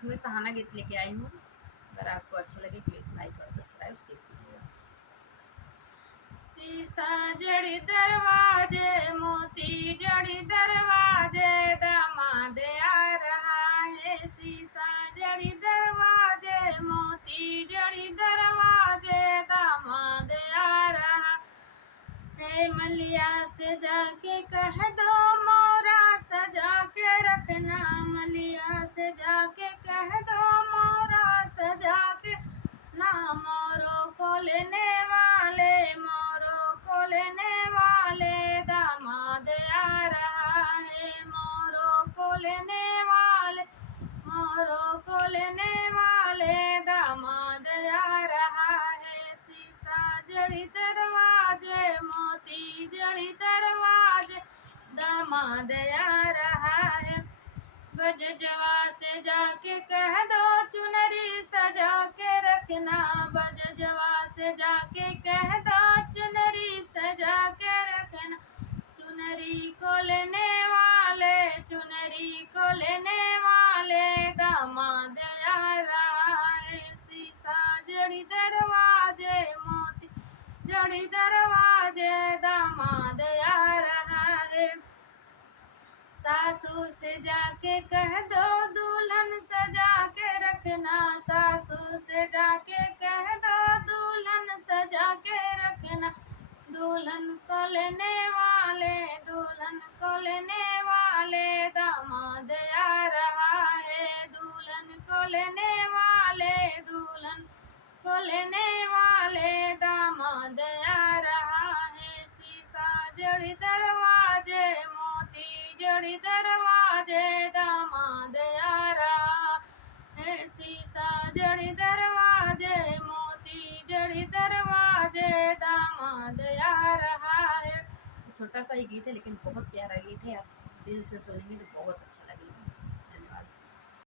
एक मैं सहाना गीत लेके आई हूँ। अगर आपको अच्छा लगे प्लीज़ लाइक और सब्सक्राइब शेयर कीजिएगा। शीशा जड़ी दरवाजे, मोती जड़ी दरवाजे, दामाद आ रहा है। शीशा जड़ी दरवाजे, मोती जड़ी दरवाजे, दामाद आ रहा है। मलिया से जाके कह दो मोरा सजा के रखना, मलिया से जाके कह दो मोरा सजा के ना। मोरों को लेने वाले, मोरों को लेने वाले, दामाद आ रहा है। मोरों को लेने वाले, मोरों को लेने वाले, दामाद आ रहा है। शीशा जड़ी दरवाजे, मोती जड़ी दरवाजे, दामाद आ रहा है। बजजवा से जाके कह दो चुनरी सजा के रखना, बजजवा से जाके कह दो चुनरी सजा के रखना। चुनरी को लेने वाले, चुनरी को लेने वाले, दामाद आ रहा है। शीशा जड़ी दरवाजे, मोती जड़ी दरवाजे, दामाद आ रहा है। सासू से जाके कह दो दुल्हन सजा के रखना, सासू से जाके कह दो दुल्हन सजा के रखना। दुल्हन को लेने वाले, दुल्हन को लेने वाले, दामाद आ रहा है। दुल्हन को लेने वाले, दुल्हन को लेने वाले, दामाद आ रहा है। शीशा जड़ी दरवाजे, मोती जड़ी दरवाजे, दामाद आ रहा है। शीशा जड़ी दरवाजे, मोती जड़ी दरवाजे, दामाद आ रहा है। छोटा सा ही गीत है लेकिन बहुत प्यारा गीत है, आप दिल से सुनेंगे तो बहुत अच्छा लगेगा।